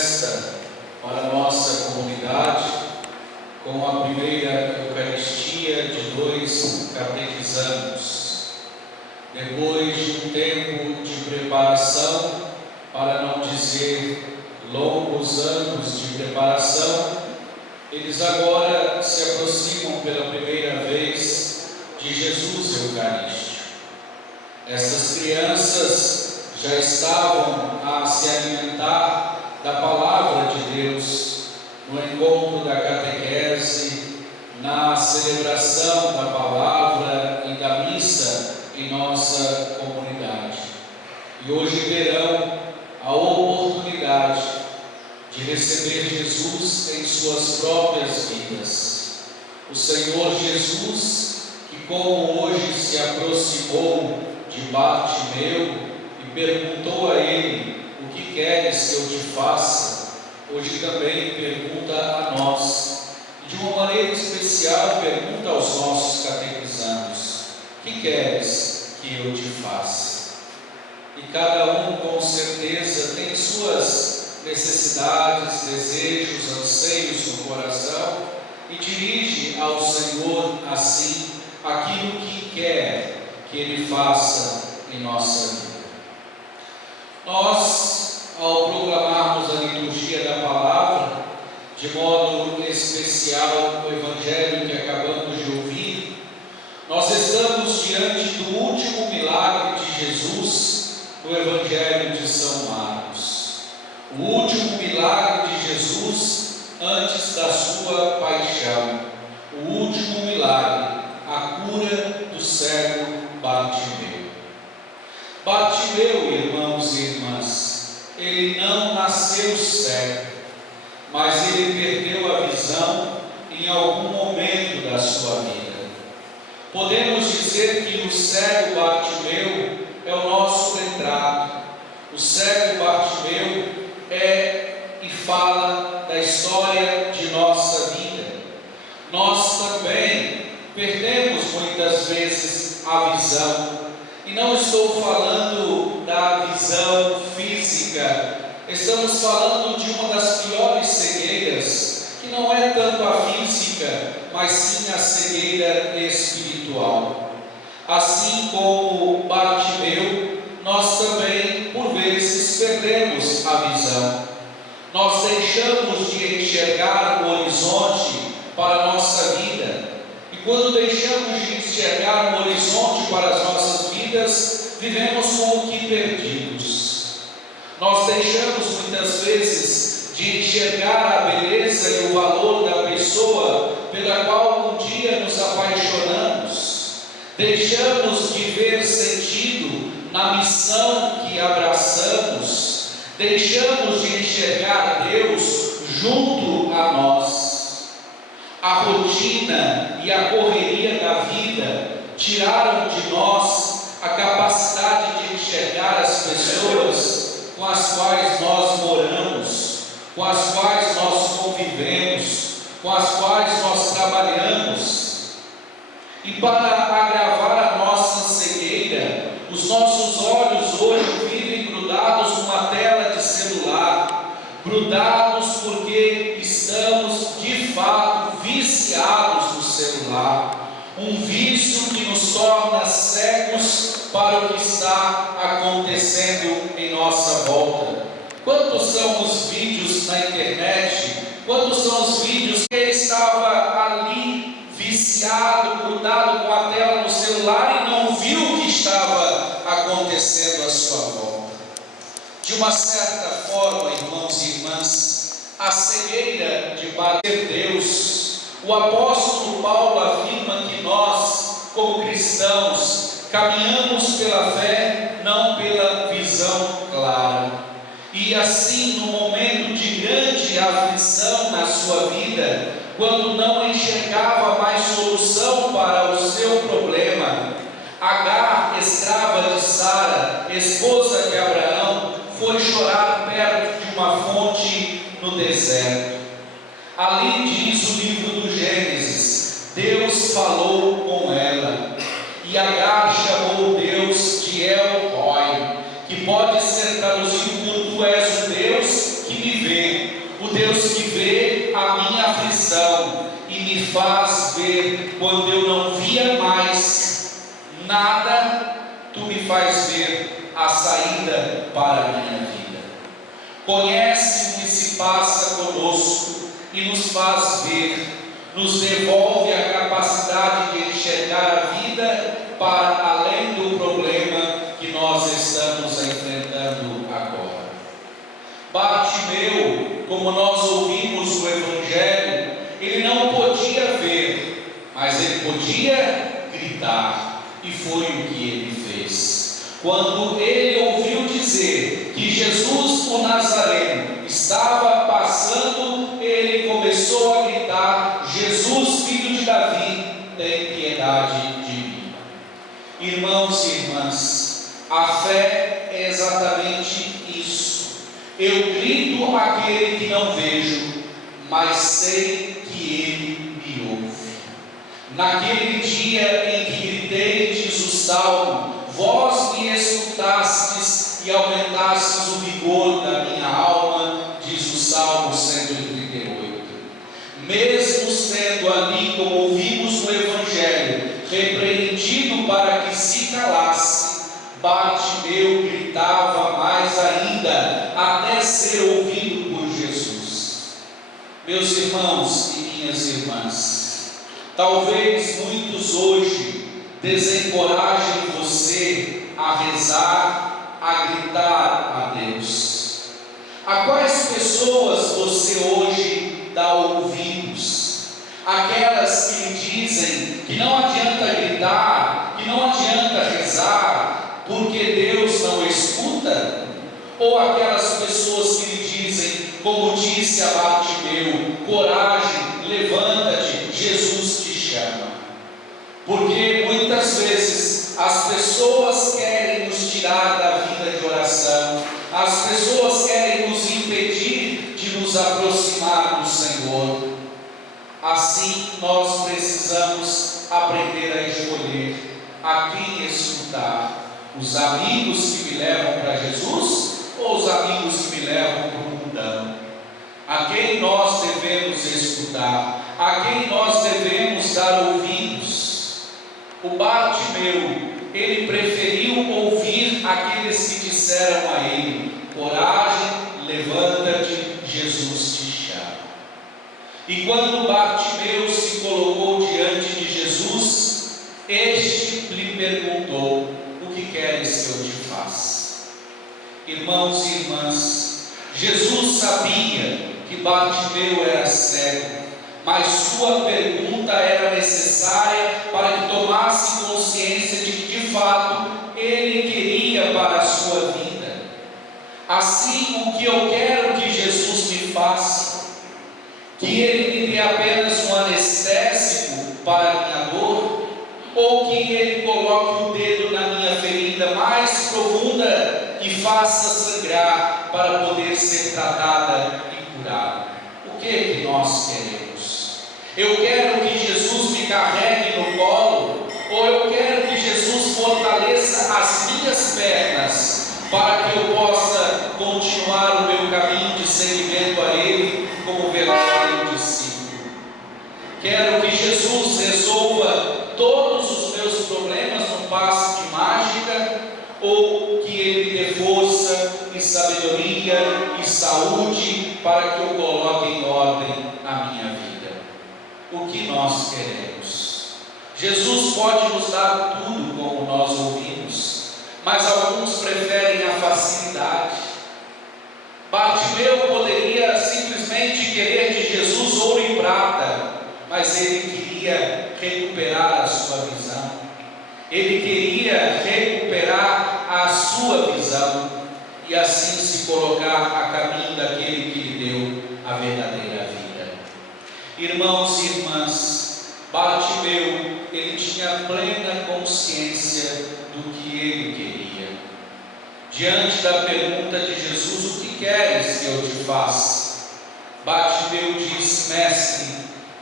festa para a nossa comunidade, com a primeira Eucaristia de 2 catequizandos. Depois de um tempo de preparação, para não dizer longos anos de preparação, eles agora se aproximam pela primeira vez de Jesus Eucarístico. Essas crianças já estavam a se alimentar da palavra de Deus no encontro da catequese, na celebração da palavra e da missa em nossa comunidade. E hoje terão a oportunidade de receber Jesus em suas próprias vidas. O Senhor Jesus, que como hoje se aproximou de Bartimeu e perguntou a ele: o que queres que eu te faça? Hoje também pergunta a nós, de uma maneira especial pergunta aos nossos catequizandos: o que queres que eu te faça? E cada um com certeza tem suas necessidades, desejos, anseios no coração e dirige ao Senhor assim aquilo que quer que Ele faça em nossa vida. Nós, ao proclamarmos a liturgia da palavra, de modo especial o Evangelho que acabamos de ouvir, nós estamos diante do último milagre de Jesus no Evangelho de São Marcos. O último milagre de Jesus antes da sua paixão. O último milagre, a cura do cego Bartimeu. Bartimeu, irmãos e irmãs, ele não nasceu cego, mas ele perdeu a visão em algum momento da sua vida. Podemos dizer que o cego Bartimeu é o nosso retrato. O cego Bartimeu é e fala da história de nossa vida. Nós também perdemos muitas vezes a visão. E não estou falando da visão física, estamos falando de uma das piores cegueiras, que não é tanto a física, mas sim a cegueira espiritual. Assim como Bartimeu, nós também, por vezes, perdemos a visão. Nós deixamos de enxergar o horizonte para a nossa vida. E quando deixamos de enxergar o horizonte para as nossas vidas, vivemos como que perdidos. Nós deixamos muitas vezes de enxergar a beleza e o valor da pessoa pela qual um dia nos apaixonamos. Deixamos de ver sentido na missão que abraçamos. Deixamos de enxergar Deus junto a nós. A rotina e a correria da vida tiraram de nós a capacidade de enxergar as pessoas com as quais nós moramos, com as quais nós convivemos, com as quais nós trabalhamos. E para agravar a nossa cegueira, os nossos olhos hoje vivem grudados numa tela de celular, grudados porque estamos de fato viciados no celular, um vício que nos torna cegos para o que está acontecendo em nossa volta. Quantos são os vídeos na internet? Quantos são os vídeos que ele estava ali viciado, grudado com a tela no celular e não viu o que estava acontecendo à sua volta? De uma certa forma, irmãos e irmãs, a cegueira de bater Deus. O apóstolo Paulo afirma que nós, como cristãos, caminhamos pela fé, não pela visão clara. E assim, no momento de grande aflição na sua vida, quando não enxergava mais solução para o seu problema, Agar, escrava de Sara, esposa de Abraão, foi chorar perto de uma fonte no deserto. Ali diz o livro do Gênesis: Deus falou com ela, e Agar chamou Deus de El Roi, que pode ser traduzido por Tu és o Deus que me vê. o Deus que vê a minha aflição e me faz ver quando eu não via mais nada, tu me faz ver a saída para a minha vida. Conhece o que se passa conosco e nos faz ver, nos devolve a capacidade de enxergar a vida para além do problema que nós estamos enfrentando agora. Bartimeu, como nós ouvimos no Evangelho, ele não podia ver, mas ele podia gritar, e foi o que ele fez. Quando ele ouviu dizer que Jesus, o Nazareno, estava passando, ele começou a gritar: Jesus, filho de Davi, tem piedade de mim. Irmãos e irmãs, a fé é exatamente isso. Eu grito àquele que não vejo, mas sei que ele me ouve. Naquele dia em que gritei, diz o Salmo, vós me escutastes e aumentastes o vigor da minha alma, diz o Salmo 138. Mesmo sendo ali, como ouvimos no Evangelho, repreendido para que se calasse, Bartimeu gritava mais ainda, até ser ouvido por Jesus. Meus irmãos e minhas irmãs, talvez muitos hoje desencorajem você a rezar, a gritar a Deus. A quais pessoas você hoje dá ouvidos? Aquelas que lhe dizem que não adianta gritar, que não adianta rezar, porque Deus não escuta? Ou aquelas pessoas que lhe dizem, como disse a Bartimeu, coragem, levanta-te, Jesus te chama? Porque muitas vezes as pessoas querem nos tirar da vida de oração, as pessoas querem nos impedir de nos aproximar do Senhor. Assim nós precisamos aprender a escolher a quem escutar: os amigos que me levam para Jesus ou os amigos que me levam para o mundão? A quem nós devemos escutar? A quem nós devemos dar ouvidos? O Bartimeu, ele preferiu ouvir aqueles que disseram a ele: coragem, levanta-te, Jesus te chama. E quando Bartimeu se colocou diante de Jesus, este lhe perguntou: o que queres que eu te faça? Irmãos e irmãs, Jesus sabia que Bartimeu era cego, mas sua pergunta era necessária para que tomasse consciência de que de fato ele queria para a sua vida. Assim, o que eu quero que Jesus me faça? Que ele me dê apenas um anestésico para a minha dor? Ou que ele coloque o dedo na minha ferida mais profunda e faça sangrar para poder ser tratada e curada? O que nós queremos? Eu quero que Jesus me carregue no colo, ou eu quero que Jesus fortaleça as minhas pernas para que eu possa continuar o meu caminho de seguimento a Ele como verdadeiro discípulo? Quero que Jesus resolva todos os meus problemas num passe de mágica, ou que Ele me dê força e sabedoria e saúde para que eu coloque em ordem a minha vida? O que nós queremos? Jesus pode nos dar tudo como nós ouvimos, mas alguns preferem a facilidade. Bartimeu poderia simplesmente querer de Jesus ouro e prata, mas ele queria recuperar a sua visão. Ele queria recuperar a sua visão e assim se colocar a caminho daquele que lhe deu a verdadeira vida. Irmãos e irmãs, Bartimeu, ele tinha plena consciência do que ele queria. Diante da pergunta de Jesus: o que queres que eu te faça? Bartimeu disse: mestre,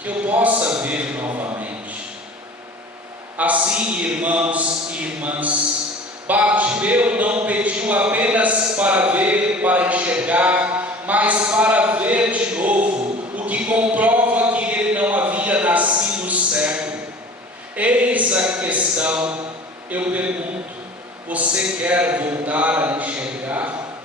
que eu possa ver novamente. Assim, irmãos e irmãs, Bartimeu não pediu apenas para ver, para enxergar, mas para ver de novo, o que comprova que ele não havia nascido cego. Eis a questão, eu pergunto: você quer voltar a enxergar?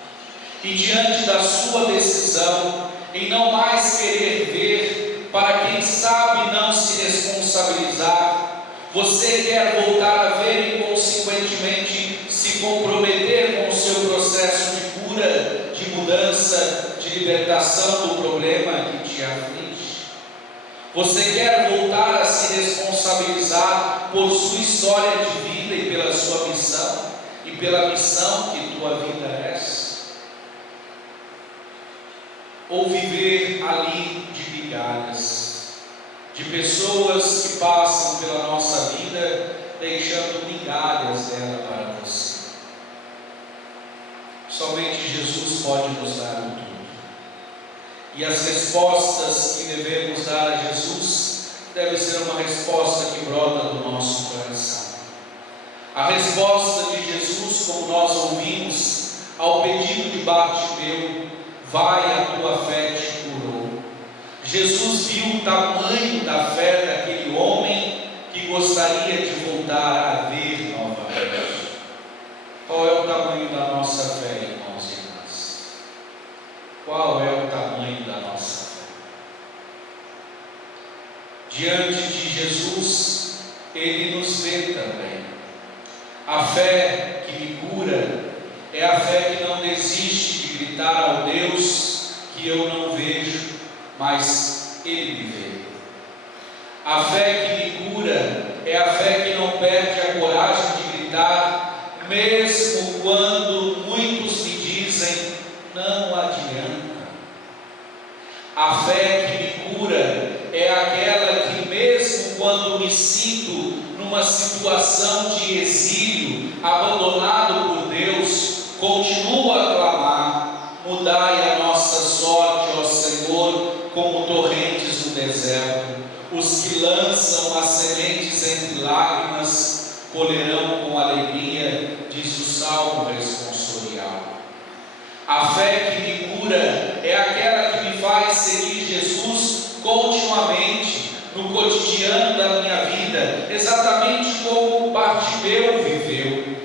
E diante da sua decisão em não mais querer ver, para quem sabe não se responsabilizar, você quer voltar a ver e consequentemente se comprometer com o seu processo de cura, de mudança, de libertação do problema que te aflige? Você quer voltar a se responsabilizar por sua história de vida e pela sua missão, e pela missão que tua vida é? Ou viver ali de migalhas, de pessoas que passam pela nossa vida, deixando migalhas dela para você? Somente Jesus pode nos dar o tudo. E as respostas que devemos dar a Jesus deve ser uma resposta que brota do nosso coração. A resposta de Jesus, como nós ouvimos, ao pedido de Bartimeu: vai, a tua fé te curou. Jesus viu o tamanho da fé daquele homem que gostaria de voltar a ver novamente. Qual é o tamanho da nossa fé, irmãos e irmãs? Qual é o tamanho da nossa fé? Diante de Jesus, Ele nos vê também. A fé que me cura é a fé que não desiste de gritar ao Deus que eu não vejo, mas Ele me vê. A fé que me cura é a fé que não perde a coragem de gritar, mesmo quando muitos me dizem: não adianta. A fé que me cura é aquela que, mesmo quando me sinto numa situação de exílio, abandonado por Deus, continuo a clamar: mudai a nossa sorte, ó Senhor, como torrentes no deserto. Os que lançam as sementes entre lágrimas colherão com alegria, diz o Salmo responsorial. A fé que me cura é aquela que me faz seguir Jesus continuamente no cotidiano da minha vida, exatamente como Bartimeu viveu.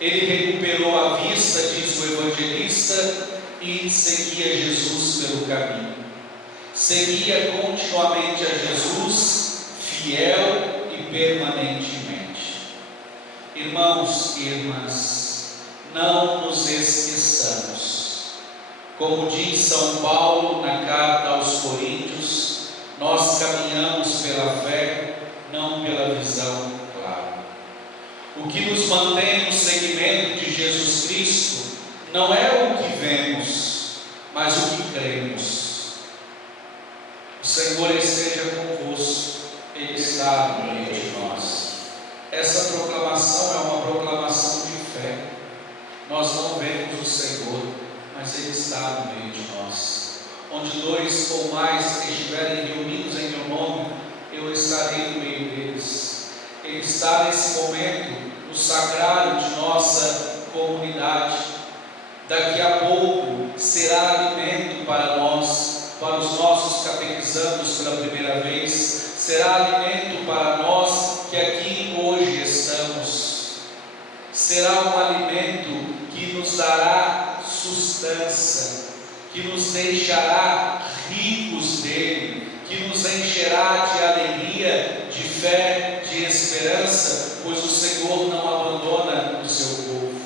Ele recuperou a vista, diz o evangelista, e seguia Jesus pelo caminho. Seguia continuamente a Jesus, fiel e permanentemente. Irmãos e irmãs, não nos esqueçamos. Como diz São Paulo na carta aos Coríntios, nós caminhamos pela fé, não pela visão clara. O que nos mantém no seguimento de Jesus Cristo não é o que vemos, mas o que cremos. O Senhor esteja convosco, Ele está no meio de nós. Essa proclamação é uma proclamação de fé. Nós não vemos o Senhor, mas Ele está no meio de nós. Onde dois ou mais estiverem reunidos em meu nome, eu estarei no meio deles. Ele está nesse momento no sacrário de nossa comunidade. Daqui a pouco será alimento para nós, para os nossos catequizandos pela primeira vez, será alimento para nós que aqui hoje estamos. Será um alimento que nos dará sustância, que nos deixará ricos dele, que nos encherá de alegria, de fé, de esperança, pois o Senhor não abandona o seu povo.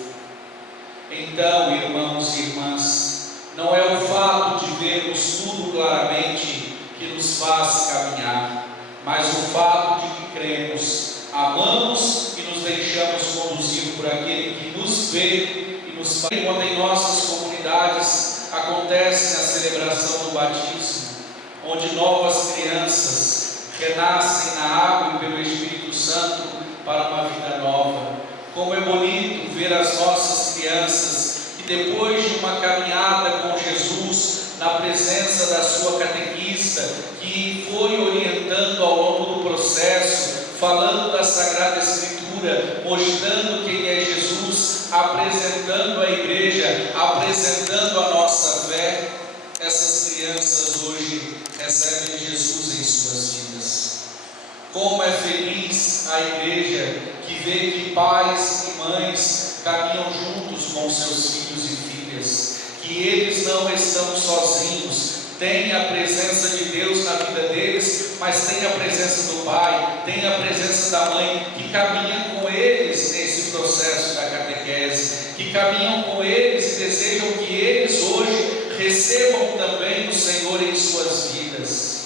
Então, irmãos e irmãs, não é o fato de vermos tudo claramente que nos faz caminhar, mas o fato de que cremos, amamos e nos deixamos conduzir por aquele que nos vê e nos faz. Quando em nossas comunidades acontece a celebração do batismo, onde novas crianças renascem na água e pelo Espírito Santo para uma vida nova. Como é bonito ver as nossas crianças que, depois de uma caminhada com Jesus, na presença da sua catequista, que foi orientando ao longo do processo, falando da Sagrada Escritura, mostrando quem é Jesus, apresentando a igreja, apresentando a nossa fé, essas crianças crianças hoje recebem Jesus em suas vidas. Como é feliz a igreja que vê que pais e mães caminham juntos com seus filhos e filhas, que eles não estão sozinhos, tem a presença de Deus na vida deles, mas tem a presença do pai, tem a presença da mãe, que caminha com eles nesse processo da catequese, que caminham com eles e desejam que eles hoje recebam também o Senhor em suas vidas.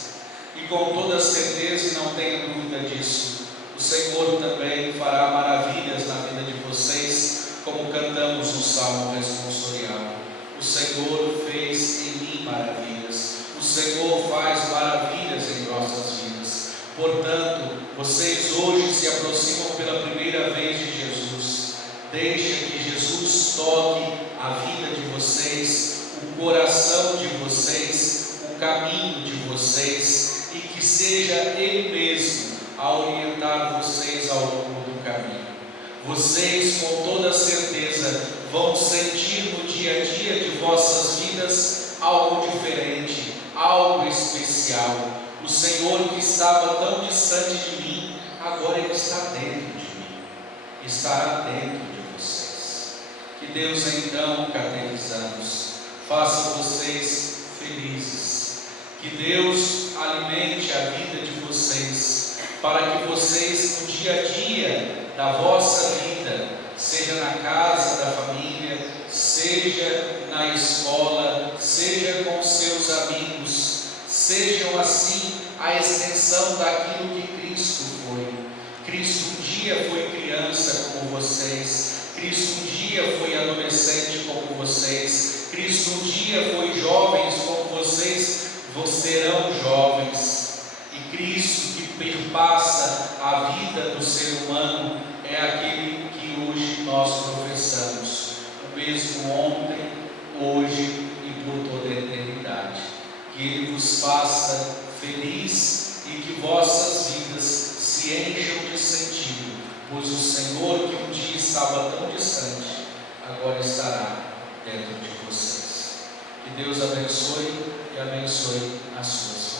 E com toda certeza, e não tenha dúvida disso, o Senhor também fará maravilhas na vida de vocês, como cantamos no Salmo responsorial. O Senhor fez em mim maravilhas, o Senhor faz maravilhas em nossas vidas. Portanto, vocês hoje se aproximam pela primeira vez de Jesus. Deixa que Jesus toque a vida de vocês, o coração de vocês, o caminho de vocês, e que seja Ele mesmo a orientar vocês ao longo do caminho. Vocês, com toda certeza, vão sentir no dia a dia de vossas vidas algo diferente, algo especial. O Senhor que estava tão distante de mim, agora Ele está dentro de mim, estará dentro de vocês. Que Deus então, catequizando-os, faça vocês felizes. Que Deus alimente a vida de vocês, para que vocês no dia a dia da vossa vida, seja na casa da família, seja na escola, seja com seus amigos, sejam assim a extensão daquilo que Cristo foi. Cristo um dia foi criança como vocês, Cristo um dia foi adolescente como vocês, Cristo um dia foi jovens como vocês serão jovens. E Cristo que perpassa a vida do ser humano é aquele que hoje nós professamos, o mesmo ontem, hoje e por toda a eternidade. Que Ele vos faça feliz e que vossas vidas se encham de sentido, pois o Senhor que um dia estava tão distante, agora estará dentro de vocês. Que Deus abençoe e abençoe as suas famílias.